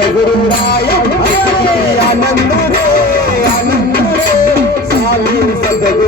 Swamy ఆనందరే ఆనందరే Sai ఆనందుడే Sadhguru.